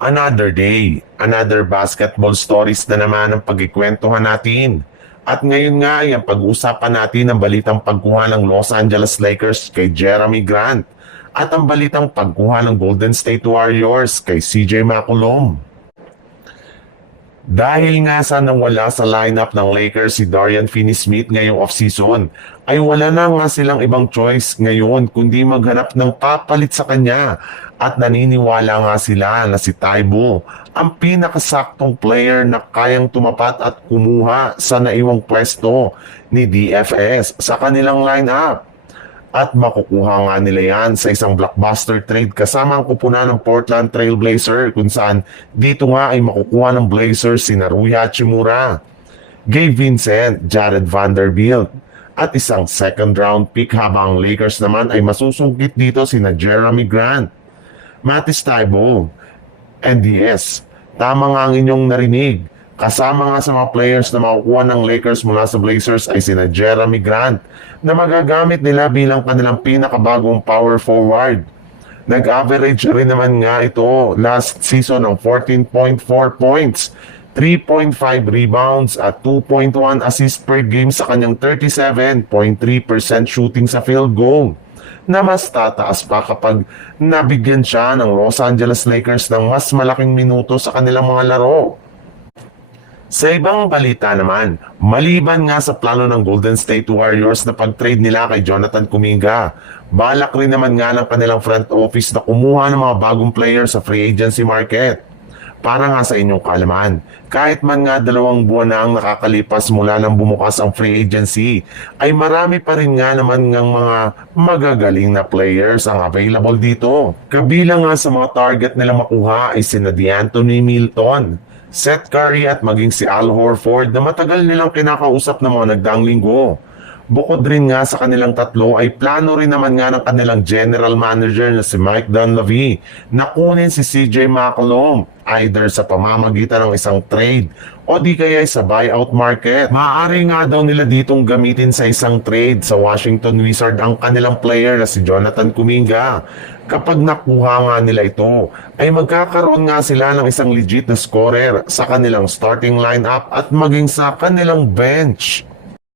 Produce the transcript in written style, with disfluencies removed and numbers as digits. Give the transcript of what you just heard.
Another day, another basketball stories na naman ang pagkikwentuhan natin. At ngayon nga ay ang pag-uusapan natin ang balitang pagkuha ng Los Angeles Lakers kay Jeremy Grant at ang balitang pagkuha ng Golden State Warriors kay CJ McCollum. Dahil nga sa nawala sa lineup ng Lakers si Dorian Finney-Smith ngayong offseason, ay wala na nga silang ibang choice ngayon kundi maghanap ng papalit sa kanya. At naniniwala nga sila na si Taibo ang pinakasaktong player na kayang tumapat at kumuha sa naiwang pwesto ni DFS sa kanilang lineup. At makukuha nga nila yan sa isang blockbuster trade kasama ang kupunan ng Portland Trail Blazer kung saan dito nga ay makukuha ng Blazers si Rui Hachimura, Gabe Vincent, Jared Vanderbilt at isang second round pick habang Lakers naman ay masusungkit dito sina Jeremy Grant, Matisse Thybulle, and yes, tama nga ang inyong narinig. Kasama nga sa mga players na makukuha ng Lakers mula sa Blazers ay sina Jeremy Grant na magagamit nila bilang kanilang pinakabagong power forward. Nag-average rin naman nga ito last season ng 14.4 points, 3.5 rebounds at 2.1 assists per game sa kanyang 37.3% shooting sa field goal, na mas tataas pa kapag nabigyan siya ng Los Angeles Lakers ng mas malaking minuto sa kanilang mga laro. Sa ibang balita naman, maliban nga sa plano ng Golden State Warriors na pag-trade nila kay Jonathan Kuminga, balak rin naman nga ng kanilang front office na kumuha ng mga bagong player sa free agency market. Para nga sa inyong kalaman, kahit man nga 2 buwan na ang nakakalipas mula nang bumukas ang free agency, ay marami pa rin nga naman ng mga magagaling na players ang available dito. Kabilang nga sa mga target nila makuha ay sina DeAnthony Milton, Seth Curry at maging si Al Horford na matagal nilang kinakausap ng mga nagdaang linggo. Bukod rin nga sa kanilang tatlo ay plano rin naman nga ng kanilang general manager na si Mike Dunleavy na kunin si CJ McCollum either sa pamamagitan ng isang trade o di kaya sa buyout market. Maaari nga daw nila ditong gamitin sa isang trade sa Washington Wizards ang kanilang player na si Jonathan Kuminga. Kapag nakuha nga nila ito, ay magkakaroon nga sila ng isang legit na scorer sa kanilang starting lineup at maging sa kanilang bench.